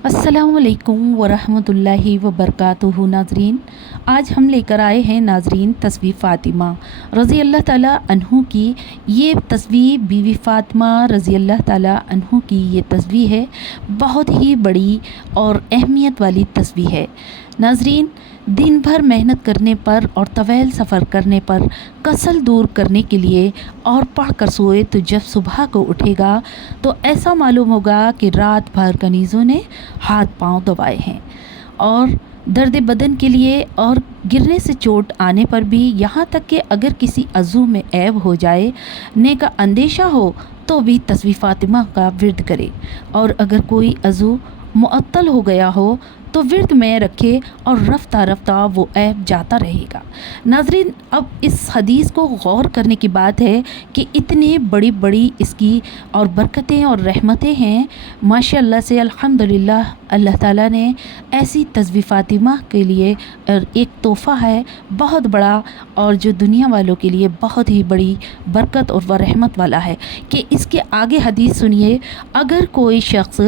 अस्सलामुअलैकुम वरहमतुल्लाहि वबरकातुहू। नाजरीन, आज हम लेकर आए हैं नाजरीन तस्वीर फ़ातिमा रज़ी अल्लाह ताला अन्हु की। ये तस्वीर बीवी फ़ातिमा रज़ी अल्लाह ताला अन्हु की ये तस्वीर है, बहुत ही बड़ी और अहमियत वाली तस्वीर है। नाजरीन, दिन भर मेहनत करने पर और तवील सफ़र करने पर कसल दूर करने के लिए और पढ़ कर सोए तो जब सुबह को उठेगा तो ऐसा मालूम होगा कि रात भर कनीज़ों ने हाथ पांव दबाए हैं। और दर्द बदन के लिए और गिरने से चोट आने पर भी, यहाँ तक कि अगर किसी अज़ू में ऐब हो जाए ने का अंदेशा हो तो भी तस्वीर फ़ातिमा का विर्द करे, और अगर कोई अज़ू मुअत्तल हो गया हो तो विर्द में रखे और रफ्ता रफ्ता वो ऐब जाता रहेगा। नाजरीन, अब इस हदीस को गौर करने की बात है कि इतने बड़ी बड़ी इसकी और बरकतें और रहमतें हैं माशाअल्लाह से। अल्हम्दुलिल्लाह, अल्लाह ताला ने ऐसी तस्वीर फ़ातिमा के लिए एक तोहफ़ा है बहुत बड़ा, और जो दुनिया वालों के लिए बहुत ही बड़ी बरकत और रहमत वाला है कि इसके आगे हदीस सुनिए। अगर कोई शख्स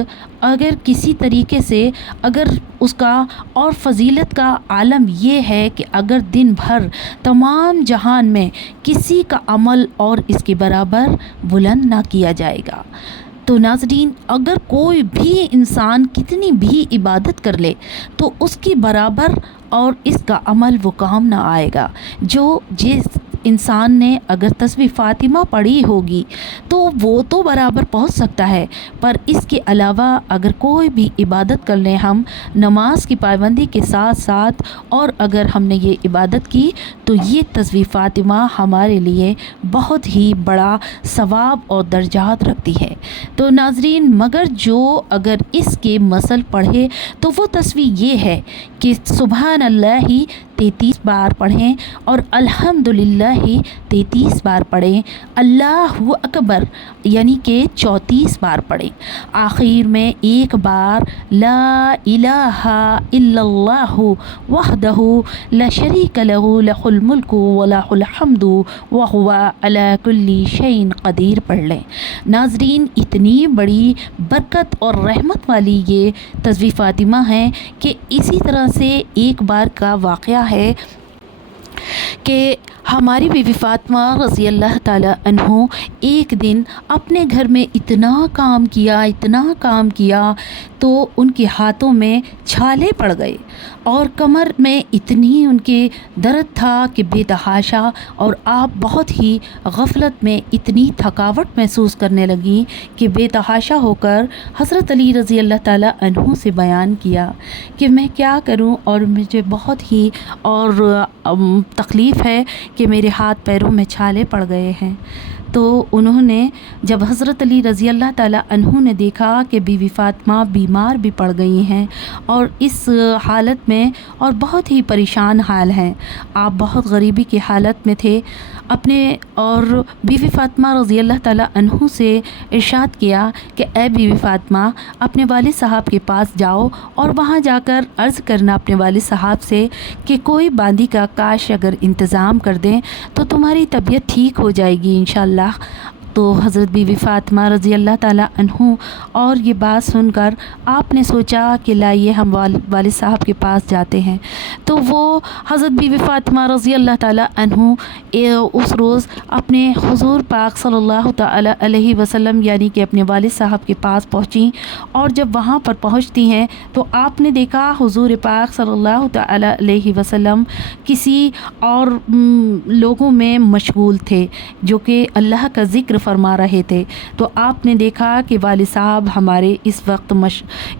अगर किसी तरीके से अगर उसका और फ़जीलत का आलम ये है कि अगर दिन भर तमाम जहान में किसी का अमल और इसके बराबर बुलंद ना किया जाएगा, तो नाज़रीन, अगर कोई भी इंसान कितनी भी इबादत कर ले तो उसकी बराबर और इसका अमल वो काम ना आएगा। जो जिस इंसान ने अगर तस्वीर फ़ातिमा पढ़ी होगी तो वो तो बराबर पहुंच सकता है, पर इसके अलावा अगर कोई भी इबादत कर लें हम नमाज की पाबंदी के साथ साथ, और अगर हमने ये इबादत की तो ये तस्वीर फ़ातिमा हमारे लिए बहुत ही बड़ा सवाब और दर्जात रखती है। तो नाजरीन, मगर जो अगर इसके मसल पढ़े तो वो तस्वीर ये है कि सुबहान अल्लाह ही 33 बार पढ़ें और अल्हम्दुलिल्लाह ही 33 बार पढ़ें, अल्लाहु अकबर यानी कि 34 बार पढ़ें। आखिर में एक बार ला इलाहा इल्लल्लाहु वहदहु ला शरीका लहू लहुल मुल्कु व लहुल हम्दु व हुवा अला कुल्ली शैइन क़दीर पढ़ लें। नाजरीन, इतनी बड़ी बरकत और रहमत वाली ये तस्वीर फ़ातिमा है कि इसी तरह से एक बार का वाक़या है कि हमारी बीवी फ़ातिमा रज़ी अल्लाह ताला अन्हु एक दिन अपने घर में इतना काम किया तो उनके हाथों में छाले पड़ गए और कमर में इतनी उनके दर्द था कि बेतहाशा, और आप बहुत ही गफलत में इतनी थकावट महसूस करने लगी कि बेतहाशा होकर हज़रत अली रज़ी अल्लाह ताला अन्हु से बयान किया कि मैं क्या करूं, और मुझे बहुत ही और तकलीफ़ है कि मेरे हाथ पैरों में छाले पड़ गए हैं। तो उन्होंने जब हज़रत अली रज़ी अल्लाह ताला अन्हु ने देखा कि बीवी फ़ातिमा बीमार भी पड़ गई हैं और इस हालत में और बहुत ही परेशान हाल हैं, आप बहुत गरीबी की हालत में थे अपने, और बीवी फ़ातिमा रज़ी अल्लाह ताला अन्हु से इरशाद किया कि ए बीवी फ़ातिमा, अपने वालिद साहब के पास जाओ और वहाँ जाकर अर्ज़ करना अपने वालिद साहब से कि कोई बांदी का काश अगर इंतज़ाम कर दें तो तुम्हारी तबीयत ठीक हो जाएगी इंशाअल्लाह। तो हज़रत बीवी फ़ातिमा रज़ी अल्लाह ताला अन्हु और ये बात सुनकर आपने सोचा कि लाइए हम वालिद साहब के पास जाते हैं। तो वो हज़रत बीवी फ़ातिमा रज़ी अल्लाह ताला अन्हु उस रोज़ अपने हुज़ूर पाक सल्लल्लाहु तआला अलैहि वसल्लम यानी कि अपने वालिद साहब के पास पहुँची, और जब वहाँ पर पहुँचती हैं तो आपने देखा हुज़ूर पाक सल्लल्लाहु तआला अलैहि वसल्लम किसी और लोगों में मशगूल थे जो कि अल्लाह का ज़िक्र फरमा रहे थे। तो आपने देखा कि वालिद साहब हमारे इस वक्त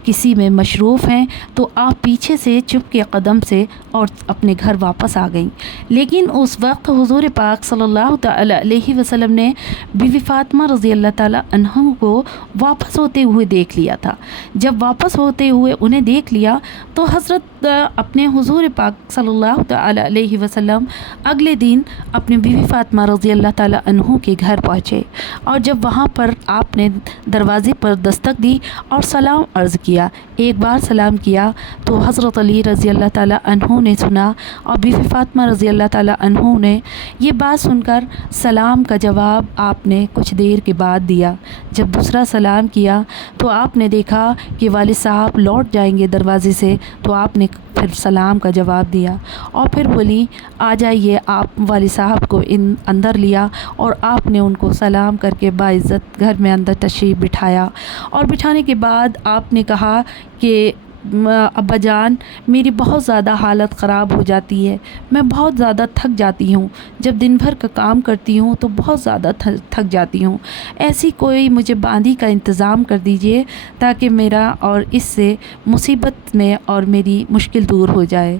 किसी में मशरूफ़ हैं, तो आप पीछे से चुप के कदम से और अपने घर वापस आ गईं। लेकिन उस वक्त हुज़ूर पाक सल्लल्लाहु तआला अलैहि वसल्लम ने बीवी फ़ातिमा रज़ी अल्लाह ताला अन्हा को वापस होते हुए देख लिया था। जब वापस होते हुए उन्हें देख लिया तो हज़रत अपने हुज़ूर पाक सल्लल्लाहु तआला अलैहि वसल्लम अगले दिन अपने बीवी फ़ातिमा रज़ी अल्लाह ताला अन्हा के घर पहुँचे اور جب وہاں پر آپ نے دروازے پر دستک دی اور سلام عرض کیا، ایک بار سلام کیا تو حضرت علی رضی اللہ تعالیٰ عنہ نے سنا اور بی بی فاطمہ رضی اللہ تعالیٰ عنہ نے یہ بات سن کر سلام کا جواب آپ نے کچھ دیر کے بعد دیا۔ جب دوسرا سلام کیا تو آپ نے دیکھا کہ والد صاحب لوٹ جائیں گے دروازے سے، تو آپ نے پھر سلام کا جواب دیا اور پھر بولی آ جائیے۔ آپ والد صاحب کو اندر لیا اور آپ نے ان کو سلام کر کے باعزت گھر میں اندر تشریف بٹھایا، اور بٹھانے کے بعد آپ نے کہا کہ ابا جان میری بہت زیادہ حالت خراب ہو جاتی ہے، میں بہت زیادہ تھک جاتی ہوں، جب دن بھر کا کام کرتی ہوں تو بہت زیادہ تھک جاتی ہوں، ایسی کوئی مجھے باندھی کا انتظام کر دیجئے تاکہ میرا اور اس سے مصیبت میں اور میری مشکل دور ہو جائے۔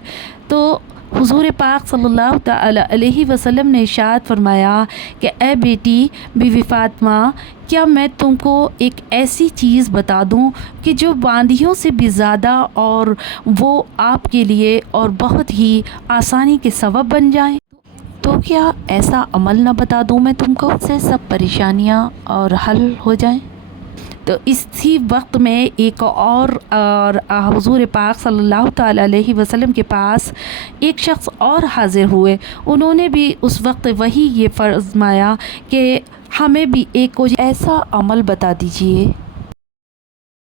تو حضور پاک صلی اللہ تعالی علیہ وسلم نے ارشاد فرمایا کہ اے بیٹی بی بی فاطمہ، کیا میں تم کو ایک ایسی چیز بتا دوں کہ جو باندھیوں سے بھی زیادہ اور وہ آپ کے لیے اور بہت ہی آسانی کے سبب بن جائیں؟ تو کیا ایسا عمل نہ بتا دوں میں تم کو، اس سے سب پریشانیاں اور حل ہو جائیں؟ تو اسی وقت میں ایک اور حضور پاک صلی اللہ تعالیٰ علیہ وسلم کے پاس ایک شخص اور حاضر ہوئے، انہوں نے بھی اس وقت وہی یہ فرمایا کہ ہمیں بھی ایک کوئی ایسا عمل بتا دیجئے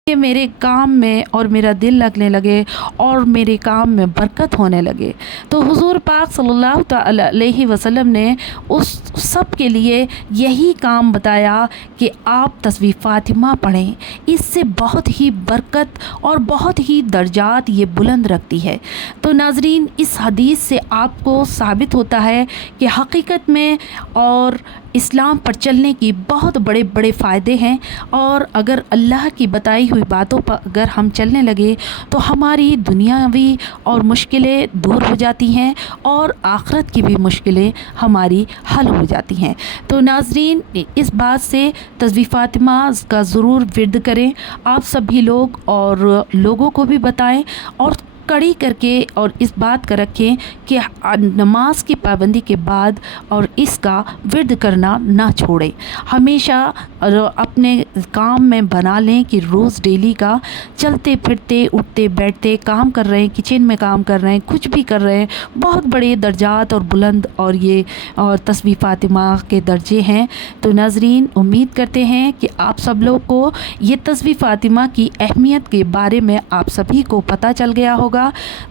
کہ میرے کام میں اور میرا دل لگنے لگے اور میرے کام میں برکت ہونے لگے۔ تو حضور پاک صلی اللہ تعالی علیہ وسلم نے اس سب کے لیے یہی کام بتایا کہ آپ تسبیح فاطمہ پڑھیں، اس سے بہت ہی برکت اور بہت ہی درجات یہ بلند رکھتی ہے۔ تو ناظرین، اس حدیث سے آپ کو ثابت ہوتا ہے کہ حقیقت میں اور اسلام پر چلنے کی بہت بڑے بڑے فائدے ہیں، اور اگر اللہ کی بتائی ہوئی باتوں پر اگر ہم چلنے لگے تو ہماری دنیاوی اور مشکلیں دور ہو جاتی ہیں اور آخرت کی بھی مشکلیں ہماری حل ہو جاتی ہیں۔ تو ناظرین، اس بات سے تسبیح فاطمہ کا ضرور ورد کریں آپ سبھی لوگ، اور لوگوں کو بھی بتائیں اور کڑی کر کے اور اس بات کا رکھیں کہ نماز کی پابندی کے بعد اور اس کا ورد کرنا نہ چھوڑیں، ہمیشہ اپنے کام میں بنا لیں کہ روز ڈیلی کا چلتے پھرتے اٹھتے بیٹھتے کام کر رہے ہیں، کچن میں کام کر رہے ہیں، کچھ بھی کر رہے ہیں، بہت بڑے درجات اور بلند اور یہ اور تسبیح فاطمہ کے درجے ہیں۔ تو ناظرین، امید کرتے ہیں کہ آپ سب لوگ کو یہ تسبیح فاطمہ کی اہمیت کے بارے میں آپ سبھی کو پتہ چل گیا ہوگا۔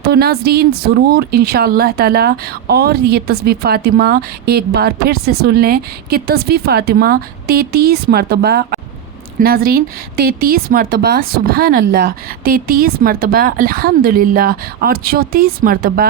تو ناظرین، ضرور انشاءاللہ تعالی اور یہ تسبیح فاطمہ ایک بار پھر سے سن لیں کہ تسبیح فاطمہ 33 مرتبہ، ناظرین 33 مرتبہ سبحان اللہ، 33 مرتبہ الحمدللہ اور 34 مرتبہ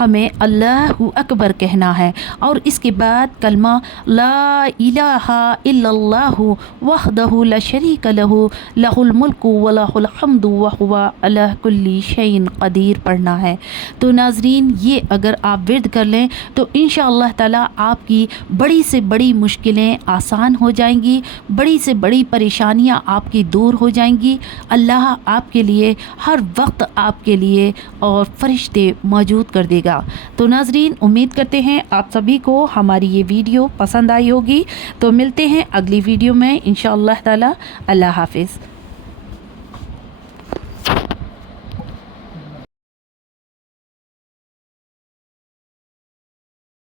ہمیں اللہ اکبر کہنا ہے، اور اس کے بعد کلمہ لا الہ الا اللہ وحدہ لا شریک لہ لہ الملک ولہ الحمد وہو علی کل شیء قدیر پڑھنا ہے۔ تو ناظرین، یہ اگر آپ ورد کر لیں تو انشاءاللہ تعالی آپ کی بڑی سے بڑی مشکلیں آسان ہو جائیں گی، بڑی سے بڑی پریشانیاں آپ کی دور ہو جائیں گی۔ اللہ آپ کے لیے ہر وقت آپ کے لیے اور فرشتے موجود کر دے گا۔ تو ناظرین، امید کرتے ہیں آپ سبھی کو ہماری یہ ویڈیو پسند آئی ہوگی۔ تو ملتے ہیں اگلی ویڈیو میں انشاءاللہ تعالی۔ اللہ حافظ۔